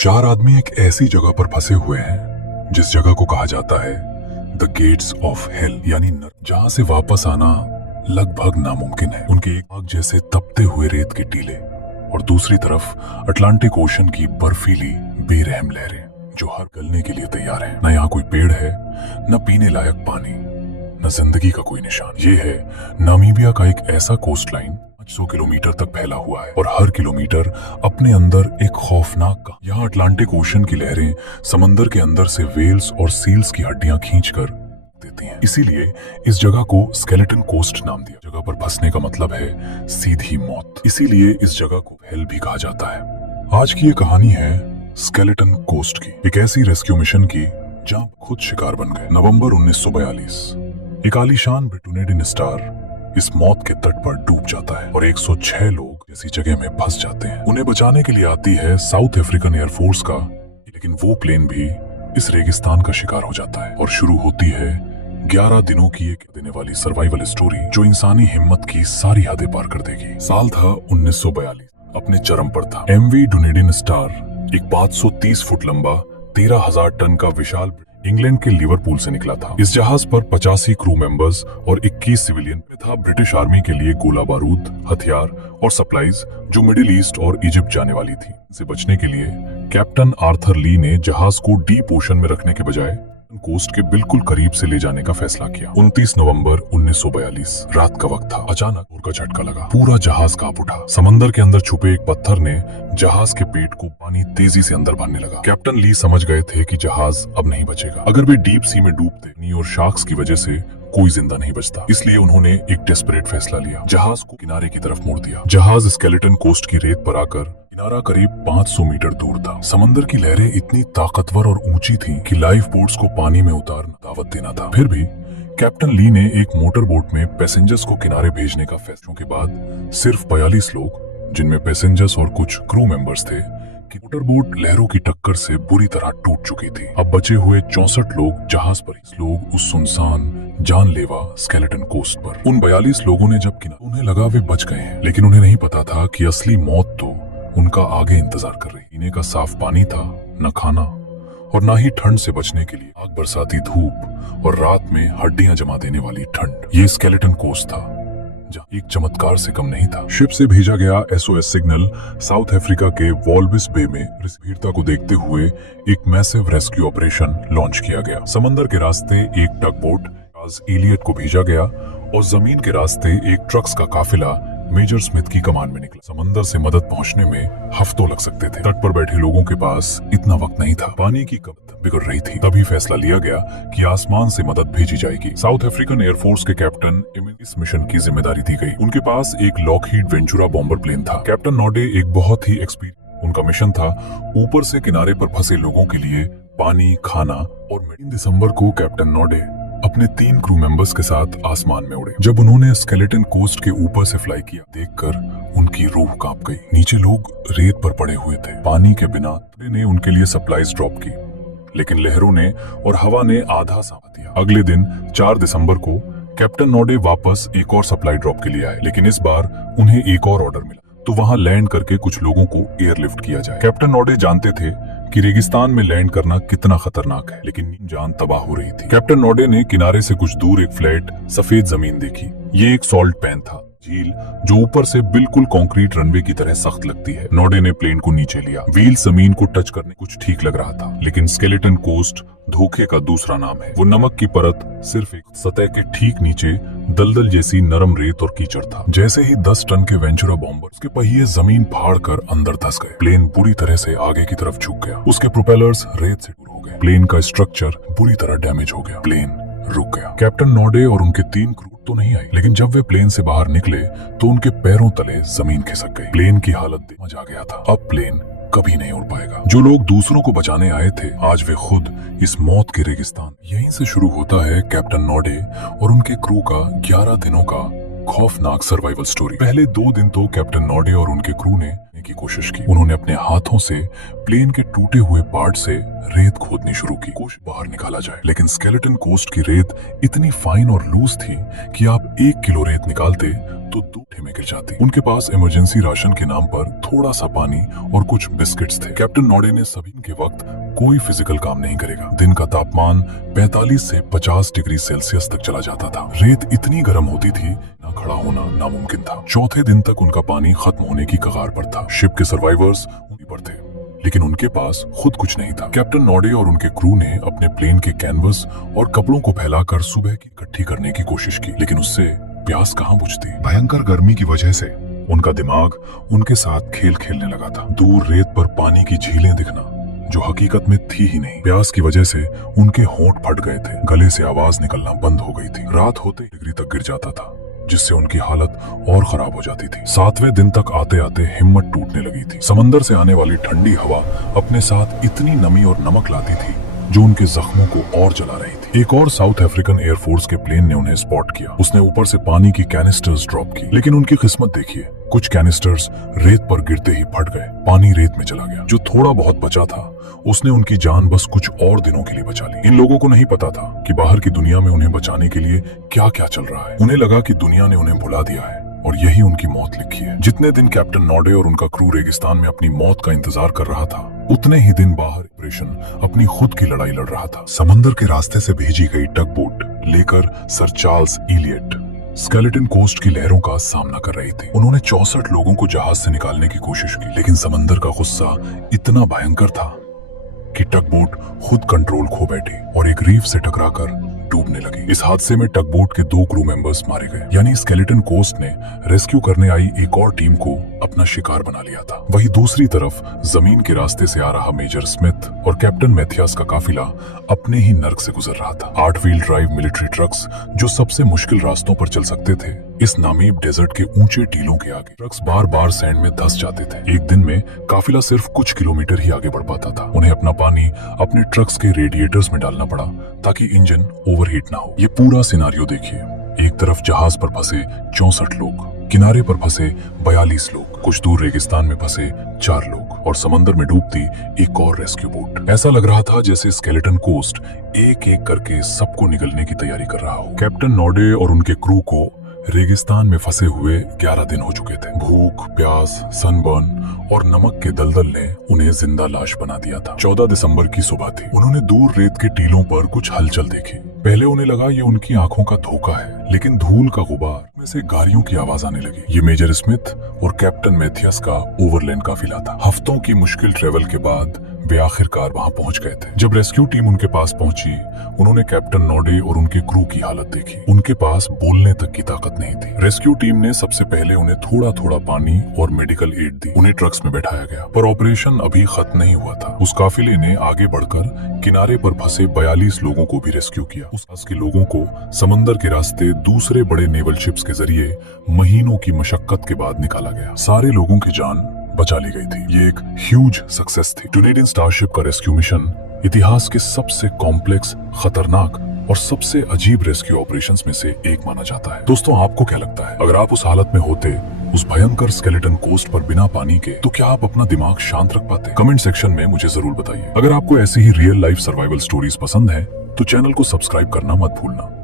चार आदमी एक ऐसी जगह पर फंसे हुए हैं जिस जगह को कहा जाता है द गेट्स ऑफ हेल, यानी नरक, जहां से वापस आना लगभग नामुमकिन है। उनके एक आग जैसे तपते हुए रेत के टीले और दूसरी तरफ अटलांटिक ओशन की बर्फीली बेरहम लहरें जो हर गलने के लिए तैयार है। न यहाँ कोई पेड़ है, न पीने लायक पानी, न जिंदगी का कोई निशान। ये है नामीबिया का एक ऐसा कोस्ट लाइन 500 किलोमीटर तक फैला हुआ है और हर किलोमीटर अपने अंदर एक खौफनाक का। यहाँ अटलांटिक ओशन की लहरें समंदर के अंदर से वेल्स और सील्स की हड्डियां खींचकर देती हैं। इसीलिए इस जगह को स्केलेटन कोस्ट नाम दिया। जगह पर फंसने का मतलब है सीधी मौत, इसीलिए इस जगह को हेल भी कहा जाता है। आज की ये कहानी है स्केलेटन कोस्ट की, एक ऐसी रेस्क्यू मिशन की जहां खुद शिकार बन गए। नवंबर 1942 एक आलीशान ब्रिटुनेडिन स्टार इस मौत के तट पर डूब जाता है और 106 लोग ऐसी जगह में फंस जाते हैं। उन्हें बचाने के लिए आती है साउथ अफ्रीकन एयरफोर्स का, लेकिन वो प्लेन भी इस रेगिस्तान का शिकार हो जाता है और शुरू होती है 11 दिनों की एक देने वाली सर्वाइवल स्टोरी जो इंसानी हिम्मत की सारी हदें पार कर देगी। साल था 1942, अपने चरम पर था। एमवी डुनेडिन स्टार एक 530 फुट लंबा 13,000 टन का विशाल इंग्लैंड के लिवरपूल से निकला था। इस जहाज पर 85 क्रू मेंबर्स और 21 सिविलियन था। ब्रिटिश आर्मी के लिए गोला बारूद, हथियार और सप्लाईज जो मिडिल ईस्ट और इजिप्ट जाने वाली थी। इसे बचने के लिए कैप्टन आर्थर ली ने जहाज को डीप ओशन में रखने के बजाय कोस्ट के बिल्कुल करीब से ले जाने का फैसला किया। 29 नवंबर 1942 रात का वक्त था। अचानक जोर का झटका लगा, पूरा जहाज कांप उठा। समंदर के अंदर छुपे एक पत्थर ने जहाज के पेट को पानी तेजी से अंदर भरने लगा। कैप्टन ली समझ गए थे कि जहाज अब नहीं बचेगा। अगर वे डीप सी में डूबते नी और शार्क्स की वजह से कोई जिंदा नहीं बचता। इसलिए उन्होंने एक डेस्परेट फैसला लिया, जहाज को किनारे की तरफ मोड़ दिया। जहाज स्केलेटन कोस्ट की रेत पर आकर किनारा करीब 500 मीटर दूर था। समंदर की लहरें इतनी ताकतवर और ऊंची थीं कि लाइफ बोट्स को पानी में उतारना दावत देना था। फिर भी कैप्टन ली ने एक मोटर बोट में पैसेंजर्स को किनारे भेजने का फैसला के बाद सिर्फ 42 लोग, जिनमें पैसेंजर्स और कुछ क्रू मेंबर्स थे, कि मोटर बोट लहरों की टक्कर से बुरी तरह टूट चुकी थी। अब बचे हुए 64 लोग जहाज पर, लोग उस सुनसान जानलेवा स्केलेटन कोस्ट पर। उन 42 लोगों ने जब किनारे, उन्हें लगा वे बच गए हैं, लेकिन उन्हें नहीं पता था कि असली मौत तो उनका आगे इंतजार कर रही। पीने का साफ पानी था, न खाना और न ही ठंड से बचने के लिए आग बरसाती धूप और रात में हड्डियां जमा देने वाली ठंड। ये स्केलेटन कोस्ट था जहां एक चमत्कार से कम नहीं था। शिप से भेजा गया एसओएस सिग्नल साउथ अफ्रीका के वॉल्विस बे में भीड़ता को देखते हुए एक मैसिव रेस्क्यू ऑपरेशन लॉन्च किया गया। समंदर के रास्ते एक टग बोट इलियट को भेजा गया और जमीन के रास्ते एक ट्रक्स का काफिला मेजर स्मिथ की कमान में निकला। समंदर से मदद पहुंचने में हफ्तों लग सकते थे। तट पर बैठे लोगों के पास इतना वक्त नहीं था। पानी की कमी बिगड़ रही थी। तभी फैसला लिया गया कि आसमान से मदद भेजी जाएगी। साउथ अफ्रीकन एयरफोर्स के कैप्टन इस मिशन की जिम्मेदारी दी गई। उनके पास एक लॉकहीड वेंचुरा बॉम्बर प्लेन था। कैप्टन नॉडे एक बहुत ही एक्सपीरियंस। उनका मिशन था ऊपर से किनारे पर फंसे लोगों के लिए पानी, खाना और 3 दिसंबर को कैप्टन नॉडे अपने 3 क्रू मेंबर्स के साथ आसमान में उड़े। जब उन्होंने स्केलेटन कोस्ट के ऊपर से फ्लाई किया, देखकर उनकी रूह कांप गई। नीचे लोग रेत पर पड़े हुए थे, पानी के बिना। ने उनके लिए सप्लाईज ड्रॉप की, लेकिन लहरों ने और हवा ने आधा साथ दिया। अगले दिन 4 दिसंबर को कैप्टन नॉडे वापस एक और सप्लाई ड्रॉप के लिए आए, लेकिन इस बार उन्हें एक और ऑर्डर मिला तो वहां लैंड करके कुछ लोगों को एयरलिफ्ट किया जाए। कैप्टन नॉडे जानते थे कि रेगिस्तान में लैंड करना कितना खतरनाक है, लेकिन जान तबाह हो रही थी। कैप्टन नॉडे ने किनारे से कुछ दूर एक फ्लैट सफेद जमीन देखी। ये एक सॉल्ट पैन था, झील जो ऊपर से बिल्कुल कंक्रीट रनवे की तरह सख्त लगती है। नॉडे ने प्लेन को नीचे लिया। व्हील जमीन को टच करने कुछ ठीक लग रहा था, लेकिन स्केलेटन कोस्ट धोखे का दूसरा नाम है। वो नमक की परत सिर्फ एक सतह के ठीक नीचे दलदल जैसी नरम रेत और कीचड़ था। जैसे ही 10 टन के वेंचुरा बॉम्बर, उसके पहिए जमीन फाड़ कर अंदर धंस गए। प्लेन बुरी तरह से आगे की तरफ झुक गया। उसके प्रोपेलर्स रेत से दूर हो गए। प्लेन का स्ट्रक्चर बुरी तरह डैमेज हो गया। प्लेन रुक गया। कैप्टन नॉडे और उनके 3 क्रू तो नहीं आई, लेकिन जब वे प्लेन से बाहर निकले तो उनके पैरों तले जमीन खिसक गई। प्लेन की हालत समझ आ गया था, अब प्लेन कभी नहीं उड़ पाएगा। जो लोग दूसरों को बचाने आए थे, आज वे खुद इस मौत के रेगिस्तान। यहीं से शुरू होता है कैप्टन नॉडे और उनके क्रू का 11 दिनों का खौफनाक सर्वाइवल स्टोरी। पहले 2 दिन तो कैप्टन नॉर्डे और उनके क्रू ने की कोशिश की। उन्होंने अपने हाथों से प्लेन के टूटे हुए पार्ट से रेत खोदनी शुरू की, कोशिश बाहर निकाला जाए। लेकिन स्केलेटन कोस्ट की रेत इतनी फाइन और लूज थी कि आप 1 किलो रेत निकालते तो 2 में गिर जाती। उनके पास इमरजेंसी राशन के नाम पर थोड़ा सा पानी और कुछ बिस्किट्स थे। कैप्टन नॉर्डे ने सभी के वक्त कोई फिजिकल काम नहीं करेगा। दिन का तापमान 45 से 50 डिग्री सेल्सियस तक चला जाता था। रेत इतनी गर्म होती थी ना खड़ा होना नामुमकिन था। चौथे दिन तक उनका पानी खत्म होने की कगार पर था। शिप के सर्वाइवर्स उन्हीं पर थे, लेकिन उनके पास खुद कुछ नहीं था। कैप्टन नॉर्डे और उनके क्रू ने अपने प्लेन के कैनवस और कपड़ों को फैलाकर सुबह की इकट्ठी करने की कोशिश की, लेकिन उससे प्यास कहाँ बुझती। भयंकर गर्मी की वजह से उनका दिमाग उनके साथ खेल खेलने लगा था। दूर रेत पर पानी की झीलें दिखना जो हकीकत में थी ही नहीं। प्यास की वजह से उनके होंठ फट गए थे, गले से आवाज निकलना बंद हो गई थी। रात होते डिग्री तक गिर जाता था, जिससे उनकी हालत और खराब हो जाती थी। 7वें दिन तक आते आते हिम्मत टूटने लगी थी। समंदर से आने वाली ठंडी हवा अपने साथ इतनी नमी और नमक लाती थी जो उनके जख्मों को और जला रही थी। एक और साउथ अफ्रीकन एयरफोर्स के प्लेन ने उन्हें स्पॉट किया। उसने ऊपर से पानी की कैनिस्टर्स ड्रॉप की, लेकिन उनकी किस्मत देखिए, कुछ कैनिस्टर्स रेत पर गिरते ही फट गए। पानी रेत में चला गया। जो थोड़ा बहुत बचा था उसने उनकी जान बस कुछ और दिनों के लिए बचा ली। इन लोगों को नहीं पता था कि बाहर की दुनिया में उन्हें बचाने के लिए क्या क्या चल रहा है। उन्हें लगा कि दुनिया ने उन्हें भुला दिया है और यही उनकी मौत लिखी है। जितने दिन कैप्टन नॉर्डे और उनका क्रू रेगिस्तान में अपनी मौत का इंतजार कर रहा था, उतने ही दिन बाहर ऑपरेशन अपनी खुद की लड़ाई लड़ रहा था। समंदर के रास्ते से भेजी गई टग बोट लेकर sir Charles Elliot Skeleton Coast की लहरों का सामना कर रही थी। उन्होंने 64 लोगों को जहाज से निकालने की कोशिश की, लेकिन समंदर का गुस्सा इतना भयंकर था कि टग बोट खुद कंट्रोल खो बैठी और एक रीफ से टकराकर डूबने लगी। इस हादसे में टग बोट के 2 क्रू मेंबर्स मारे गए। यानी स्केलेटन कोस्ट ने रेस्क्यू करने आई एक और टीम को अपना शिकार बना लिया था। वहीं दूसरी तरफ जमीन के रास्ते से आ रहा मेजर स्मिथ और कैप्टन मैथियास का काफिला अपने ही नर्क से गुजर रहा था। 8 व्हील ड्राइव मिलिट्री ट्रक्स जो सबसे मुश्किल रास्तों पर चल सकते थे, इस नामीब डेजर्ट के ऊंचे टीलों के आगे ट्रक्स बार बार सैंड में धंस जाते थे। एक दिन में काफिला सिर्फ कुछ किलोमीटर ही आगे बढ़ पाता था। उन्हें अपना पानी अपने ट्रक्स के रेडिएटर्स में डालना पड़ा ताकि इंजन ओवरहीट ना हो। ये पूरा सिनारियो देखिए, एक तरफ जहाज पर फंसे 64 लोग, किनारे पर फंसे 42 लोग, कुछ दूर रेगिस्तान में फंसे 4 लोग और समंदर में डूबती एक और रेस्क्यू बोट। ऐसा लग रहा था जैसे स्केलेटन कोस्ट एक एक करके सबको निगलने की तैयारी कर रहा हो। कैप्टन नॉर्डे और उनके क्रू को रेगिस्तान में फंसे हुए 11 दिन हो चुके थे। भूख, प्यास, सनबर्न और नमक के दलदल ने उन्हें जिंदा लाश बना दिया था। 14 दिसंबर की सुबह थी। उन्होंने दूर रेत के टीलों पर कुछ हलचल देखी। पहले उन्हें लगा ये उनकी आंखों का धोखा है, लेकिन धूल का गुबार में से गाड़ियों की आवाज आने लगी। ये मेजर स्मिथ और कैप्टन मैथियस का ओवरलैंड काफिला था। हफ्तों की मुश्किल ट्रेवल के बाद वे आखिरकार वहां पहुंच गए थे। जब रेस्क्यू टीम उनके पास पहुंची, उन्होंने कैप्टन नॉर्डे और उनके क्रू की हालत देखी। उनके पास बोलने तक की ताकत नहीं थी। रेस्क्यू टीम ने सबसे पहले उन्हें थोड़ा थोड़ा पानी और मेडिकल एड दी। उन्हें ट्रक्स में बैठाया गया, पर ऑपरेशन अभी खत्म नहीं हुआ था। उस काफिले ने आगे बढ़कर किनारे पर फंसे 42 लोगों को भी रेस्क्यू किया। उस पास के लोगों को समंदर के रास्ते दूसरे बड़े नेवल शिप्स के जरिए महीनों की मशक्कत के बाद निकाला गया। सारे लोगों की जान बचा ली गई थी। ये एक ह्यूज सक्सेस थी। डुनेडियन स्टारशिप का रेस्क्यू मिशन इतिहास के सबसे कॉम्प्लेक्स, खतरनाक और सबसे अजीब रेस्क्यू ऑपरेशंस में से एक माना जाता है। दोस्तों, आपको क्या लगता है, अगर आप उस हालत में होते, उस भयंकर स्केलेटन कोस्ट पर बिना पानी के, तो क्या आप अपना दिमाग शांत रख पाते? कमेंट सेक्शन में मुझे जरूर बताइए। अगर आपको ऐसी ही रियल लाइफ सर्वाइवल स्टोरीज पसंद है तो चैनल को सब्सक्राइब करना मत भूलना।